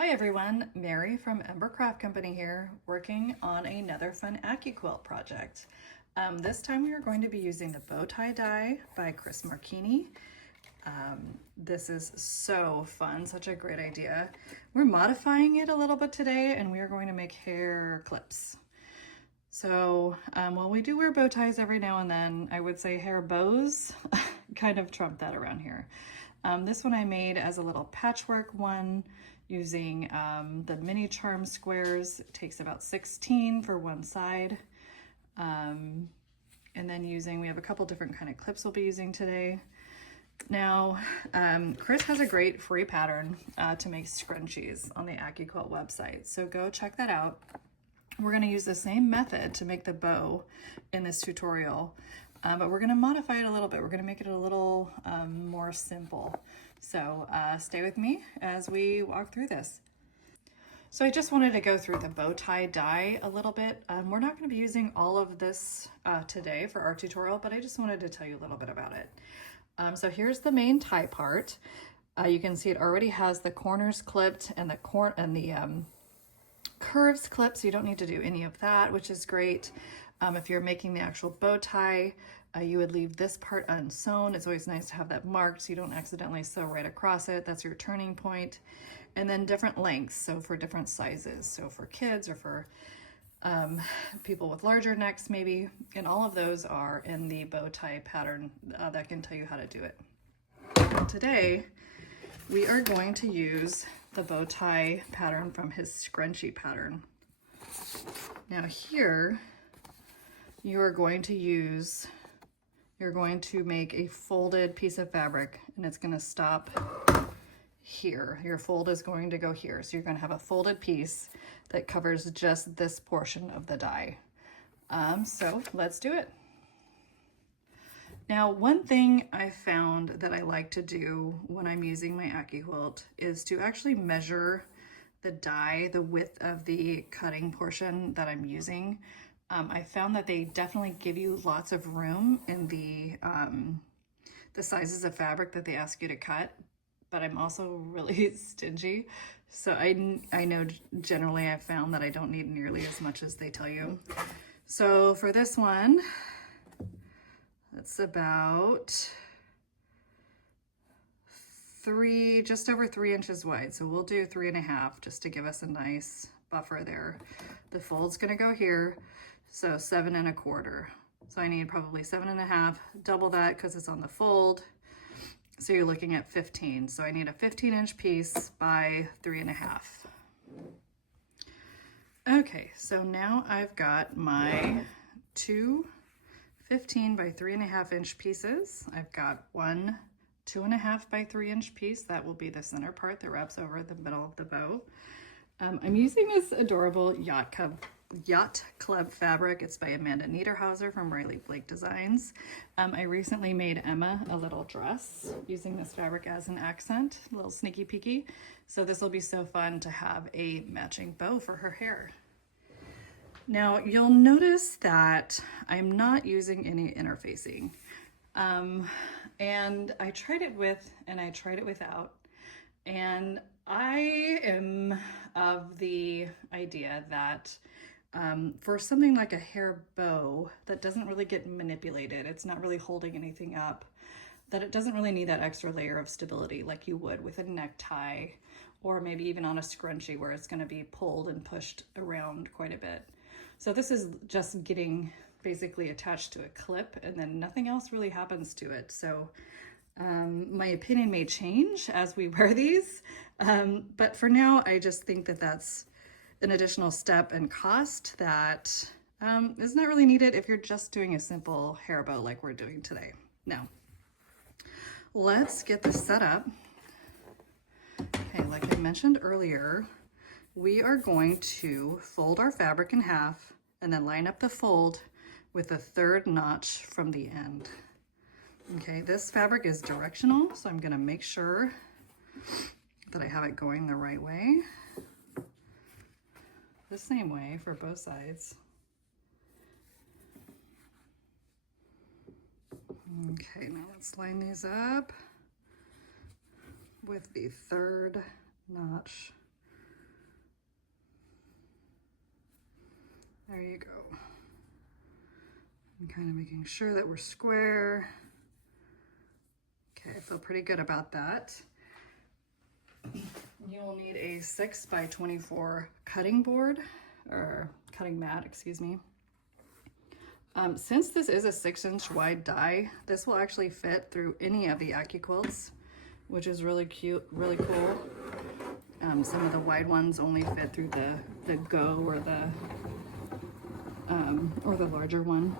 Hi everyone, Mary from Ember Craft Company here, working on another fun AccuQuilt project. This time we are going to be using the bow tie die by Chris Marchini. This is so fun, such a great idea. We're modifying it a little bit today and we are going to make hair clips. So while we do wear bow ties every now and then, I would say hair bows kind of trump that around here. This one I made as a little patchwork one using the mini charm squares. It takes about 16 for one side. And then we have a couple different kind of clips we'll be using today. Now, Chris has a great free pattern to make scrunchies on the AccuQuilt website. So go check that out. We're going to use the same method to make the bow in this tutorial, but we're going to modify it a little bit. We're going to make it a little more simple. So stay with me as we walk through this. So I just wanted to go through the bow tie die a little bit. We're not going to be using all of this today for our tutorial, but I just wanted to tell you a little bit about it. So here's the main tie part. You can see it already has the corners clipped and the curves clipped, so you don't need to do any of that, which is great. If you're making the actual bow tie, you would leave this part unsewn. It's always nice to have that marked so you don't accidentally sew right across it. That's your turning point. And then different lengths, so for different sizes. So for kids or for people with larger necks maybe, and all of those are in the bow tie pattern that can tell you how to do it. Today, we are going to use the bow tie pattern from his scrunchie pattern. Now here, you're going to make a folded piece of fabric and it's going to stop here. Your fold is going to go here. So you're going to have a folded piece that covers just this portion of the die. So let's do it. Now, one thing I found that I like to do when I'm using my AccuQuilt is to actually measure the die, the width of the cutting portion that I'm using. I found that they definitely give you lots of room in the sizes of fabric that they ask you to cut, but I'm also really stingy. So I know generally I've found that I don't need nearly as much as they tell you. So for this one, that's about just over 3 inches wide. So we'll do 3.5 just to give us a nice buffer there. The fold's gonna go here, so 7.25. So I need probably 7.5, double that because it's on the fold. So you're looking at 15. So I need a 15-inch piece by 3.5. Okay, so now I've got my two 15 by 3.5 inch pieces. I've got one 2.5 by 3 inch piece. That will be the center part that wraps over the middle of the bow. I'm using this adorable Yacht Club fabric. It's by Amanda Niederhauser from Riley Blake Designs. I recently made Emma a little dress using this fabric as an accent, a little sneaky peeky. So this will be so fun to have a matching bow for her hair. Now you'll notice that I'm not using any interfacing. And I tried it with and I tried it without. And I am of the idea that for something like a hair bow that doesn't really get manipulated, it's not really holding anything up, that it doesn't really need that extra layer of stability like you would with a necktie or maybe even on a scrunchie where it's going to be pulled and pushed around quite a bit. So this is just getting basically attached to a clip and then nothing else really happens to it. So my opinion may change as we wear these, but for now I just think that that's an additional step and cost that is not really needed if you're just doing a simple hair bow like we're doing today. Now, let's get this set up. Okay, like I mentioned earlier, we are going to fold our fabric in half and then line up the fold with a third notch from the end. Okay, this fabric is directional, so I'm gonna make sure that I have it going the right way. The same way for both sides. Okay, now let's line these up with the third notch There you go. I'm kind of making sure that we're square. Okay, I feel pretty good about that. You will need a 6x24 cutting board, or cutting mat, excuse me. Since this is a 6-inch wide die, this will actually fit through any of the AccuQuilts, which is really cute, really cool. Some of the wide ones only fit through the Go or the larger one.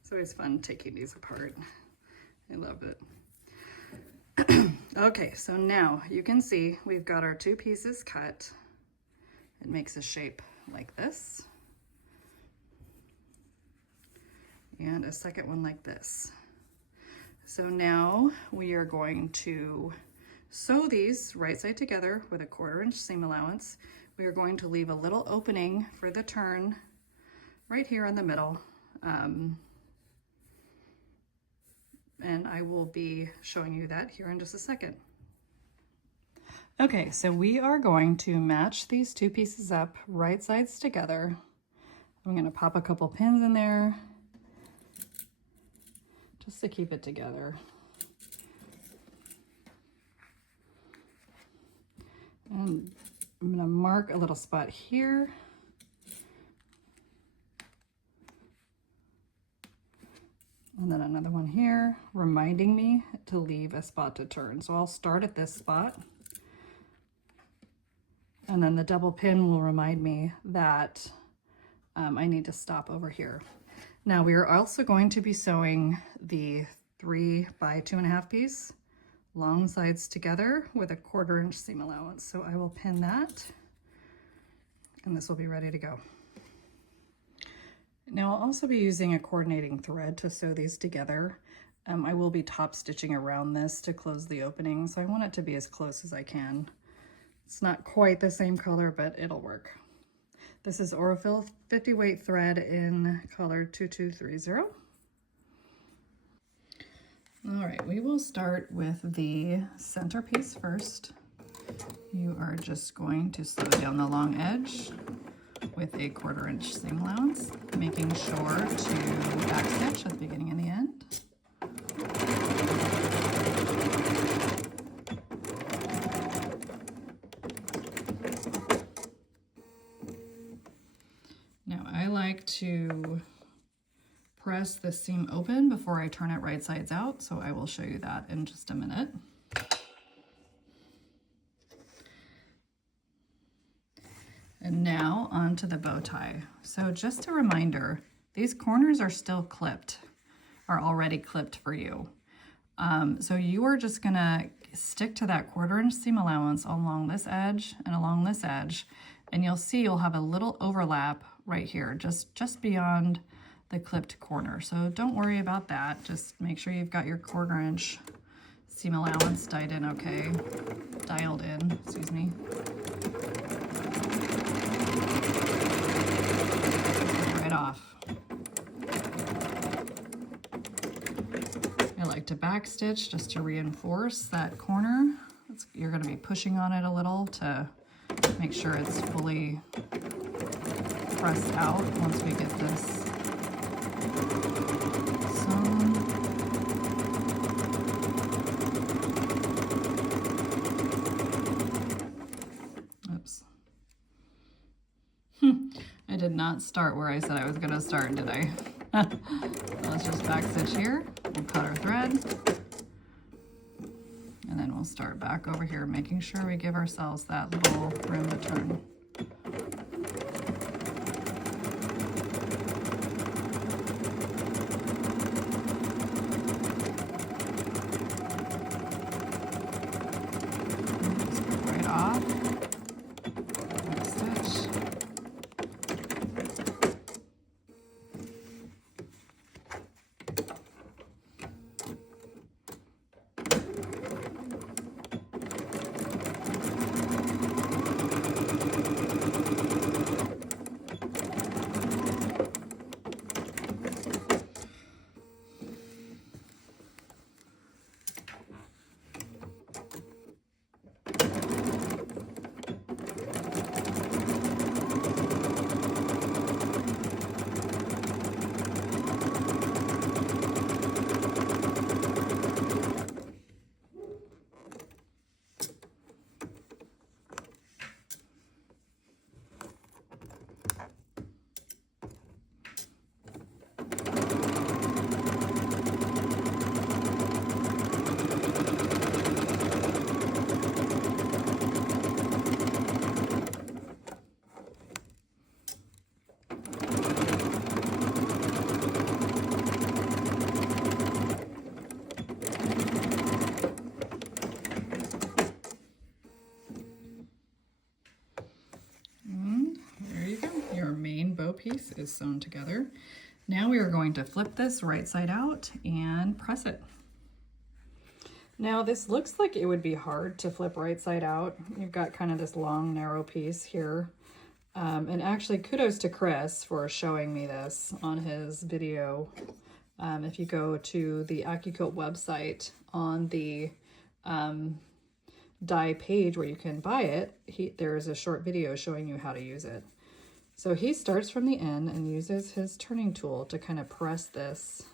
It's always fun taking these apart. I love it. Okay, so now you can see we've got our 2 pieces cut. It makes a shape like this. And a second one like this. So now we are going to sew these right side together with a 1/4 inch seam allowance. We are going to leave a little opening for the turn right here in the middle. And I will be showing you that here in just a second. Okay, so we are going to match these 2 pieces up right sides together. I'm going to pop a couple pins in there just to keep it together. And I'm going to mark a little spot here. And then another one here, reminding me to leave a spot to turn. So I'll start at this spot. And then the double pin will remind me that I need to stop over here. Now we are also going to be sewing the 3 by 2.5 piece long sides together with a 1/4 inch seam allowance. So I will pin that and this will be ready to go. Now I'll also be using a coordinating thread to sew these together. I will be top stitching around this to close the opening, so I want it to be as close as I can. It's not quite the same color, but it'll work. This is Aurifil 50 weight thread in color 2230. All right, we will start with the centerpiece first. You are just going to sew down the long edge with a 1/4 inch seam allowance, making sure to backstitch at the beginning and the end. Now I like to press the seam open before I turn it right sides out, so I will show you that in just a minute. And now onto the bow tie. So just a reminder, these corners are still clipped, are already clipped for you. So you are just gonna stick to that 1/4 inch seam allowance along this edge and along this edge, and you'll see you'll have a little overlap right here, just beyond the clipped corner. So don't worry about that. Just make sure you've got your 1/4 inch seam allowance dialed in, excuse me. Off. I like to back stitch just to reinforce that corner. You're going to be pushing on it a little to make sure it's fully pressed out once we get this sewn. Oops. I did not start where I said I was going to start, did I? Let's just back stitch here. We'll cut our thread. And then we'll start back over here, making sure we give ourselves that little room to turn. Just go right off. piece is sewn together. Now we are going to flip this right side out and press it. Now this looks like it would be hard to flip right side out. You've got kind of this long narrow piece here. And actually kudos to Chris for showing me this on his video. If you go to the AccuQuilt website on the die page where you can buy it, there is a short video showing you how to use it. So he starts from the end and uses his turning tool to kind of press this.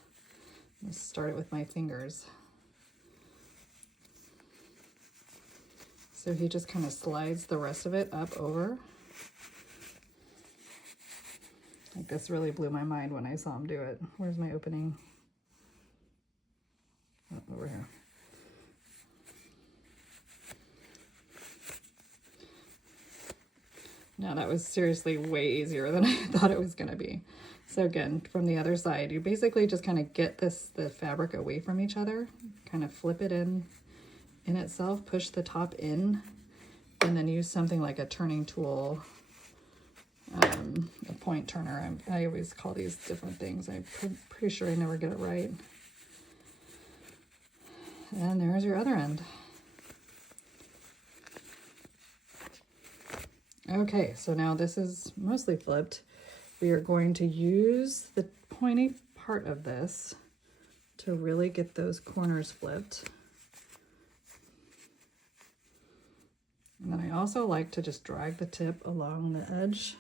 Let's start it with my fingers. So he just kind of slides the rest of it up over. Like this really blew my mind when I saw him do it. Where's my opening? Oh, over here. Now that was seriously way easier than I thought it was going to be. So again, from the other side, you basically just kind of get the fabric away from each other, kind of flip it in itself, push the top in, and then use something like a turning tool, a point turner. I always call these different things. I'm pretty sure I never get it right. And there's your other end. Okay, so now this is mostly flipped. We are going to use the pointy part of this to really get those corners flipped. And then I also like to just drag the tip along the edge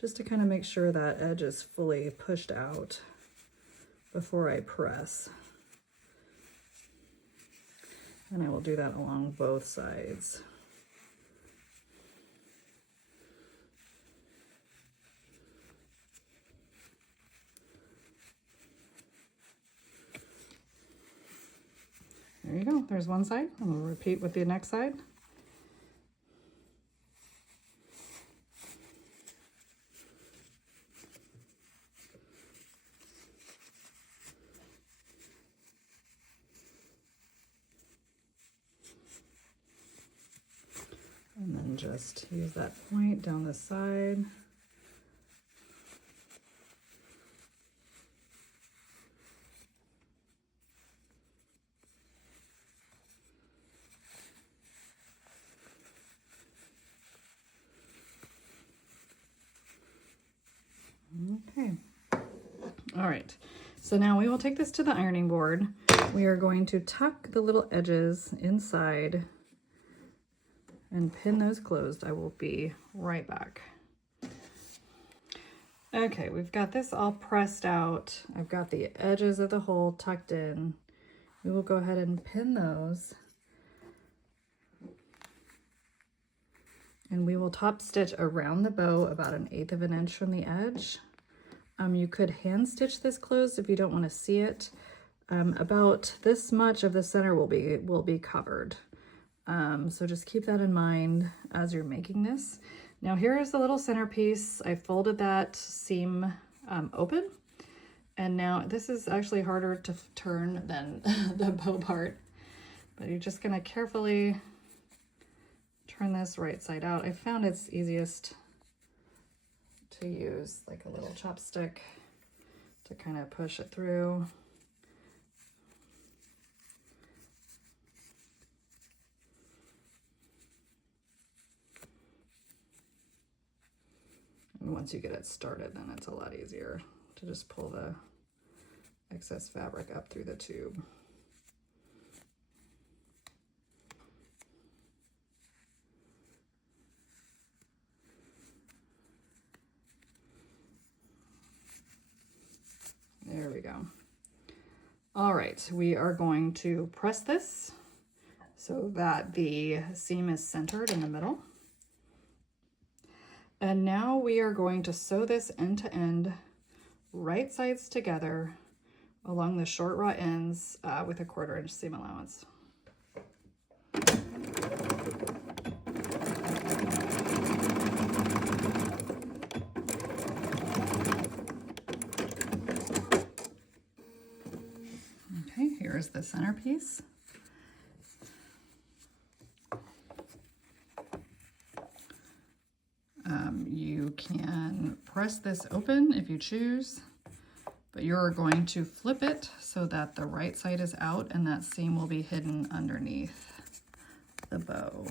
just to kind of make sure that edge is fully pushed out before I press. And I will do that along both sides. There you go, there's one side, and we'll repeat with the next side. And then just use that point down the side. Okay. All right. So now we will take this to the ironing board. We are going to tuck the little edges inside and pin those closed. I will be right back. Okay, we've got this all pressed out. I've got the edges of the hole tucked in. We will go ahead and pin those. And we will top stitch around the bow about 1/8 of an inch from the edge. You could hand stitch this closed if you don't want to see it. About this much of the center will be covered. So just keep that in mind as you're making this. Now here is the little centerpiece. I folded that seam open, and now this is actually harder to turn than the bow part, but you're just gonna carefully turn this right side out. I found it's easiest to use like a little chopstick to kind of push it through. And once you get it started, then it's a lot easier to just pull the excess fabric up through the tube. There we go. All right, we are going to press this so that the seam is centered in the middle. And now we are going to sew this end to end, right sides together along the short raw ends with a 1/4 inch seam allowance. Okay, here's the centerpiece. You can press press this open if you choose, but you're going to flip it so that the right side is out and that seam will be hidden underneath the bow.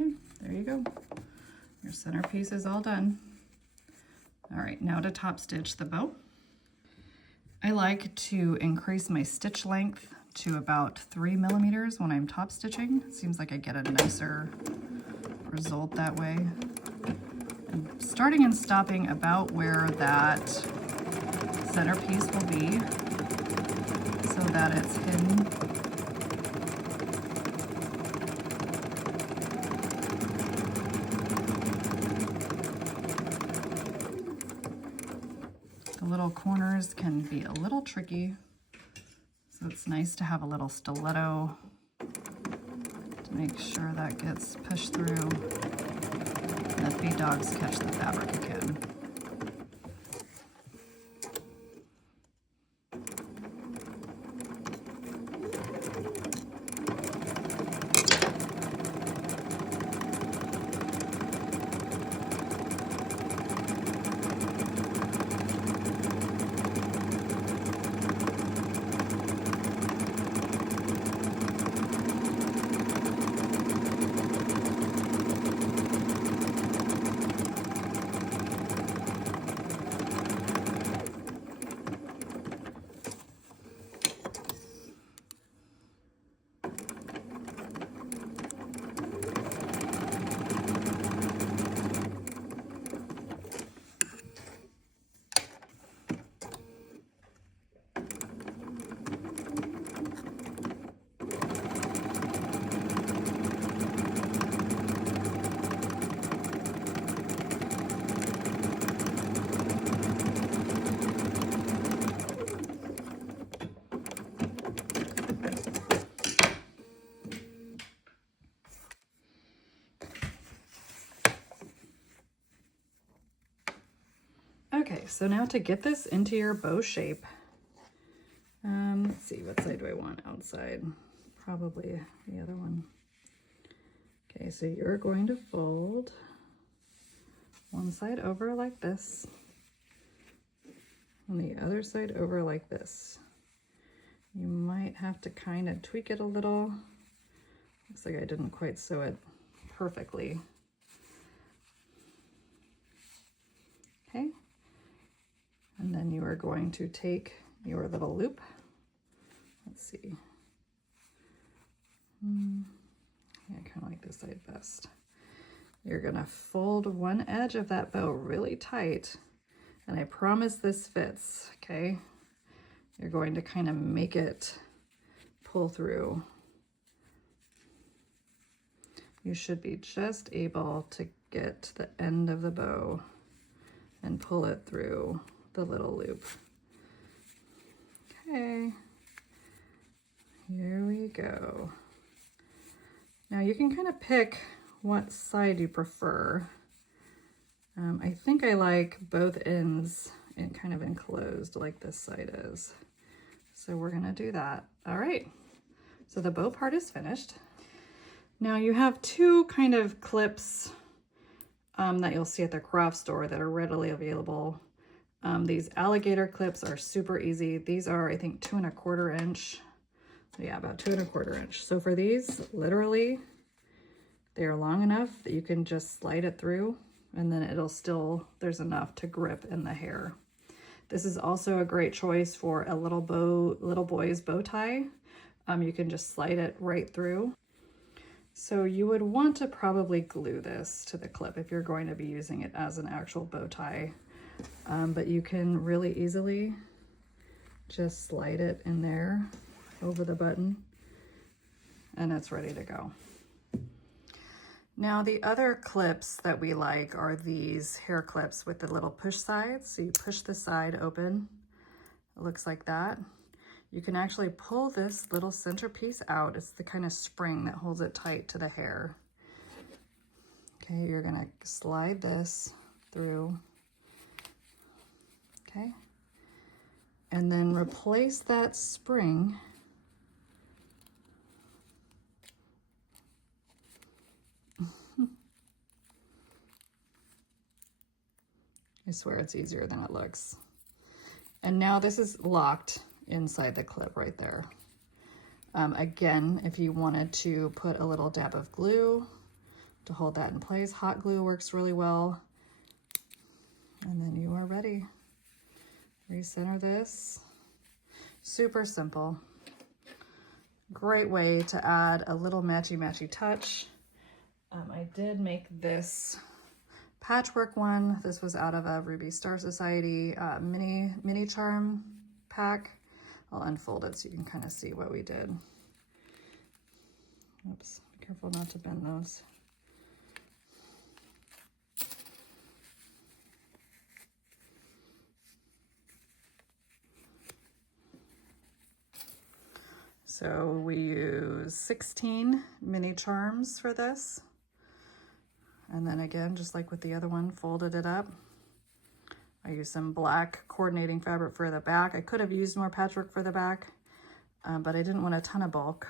Okay, there you go. Your centerpiece is all done. All right, now to top stitch the bow. I like to increase my stitch length to about 3 millimeters when I'm top stitching. It seems like I get a nicer result that way. And starting and stopping about where that centerpiece will be so that it's hidden. The little corners can be a little tricky, so it's nice to have a little stiletto to make sure that gets pushed through and the feed dogs catch the fabric again. Okay, so now to get this into your bow shape, let's see, what side do I want outside? Probably the other one. Okay, so you're going to fold one side over like this, and the other side over like this. You might have to kind of tweak it a little. Looks like I didn't quite sew it perfectly. Okay. And then you are going to take your little loop. Let's see. Yeah, kind of like this side best. You're gonna fold one edge of that bow really tight, and I promise this fits, okay? You're going to kind of make it pull through. You should be just able to get to the end of the bow and pull it through the little loop. Okay, here we go. Now you can kind of pick what side you prefer. I think I like both ends and kind of enclosed like this side is. So we're gonna do that. All right, so the bow part is finished. Now you have two kind of clips that you'll see at the craft store that are readily available. These alligator clips are super easy. These are, I think, 2 1/4 inch. Yeah, about 2 1/4 inch. So for these, literally, they're long enough that you can just slide it through, and then it'll still, there's enough to grip in the hair. This is also a great choice for a little boy's bow tie. You can just slide it right through. So you would want to probably glue this to the clip if you're going to be using it as an actual bow tie. But you can really easily just slide it in there over the button, and it's ready to go. Now the other clips that we like are these hair clips with the little push sides. So you push the side open, it looks like that. You can actually pull this little centerpiece out. It's the kind of spring that holds it tight to the hair. Okay, you're gonna slide this through. Okay, and then replace that spring I swear it's easier than it looks. And now this is locked inside the clip right there. Again, if you wanted to put a little dab of glue to hold that in place, hot glue works really well. And then you are ready. Recenter this. Super simple. Great way to add a little matchy-matchy touch. I did make this patchwork one. This was out of a Ruby Star Society mini charm pack. I'll unfold it so you can kind of see what we did. Oops, be careful not to bend those. So we use 16 mini charms for this. And then again, just like with the other one, folded it up. I used some black coordinating fabric for the back. I could have used more patchwork for the back, but I didn't want a ton of bulk.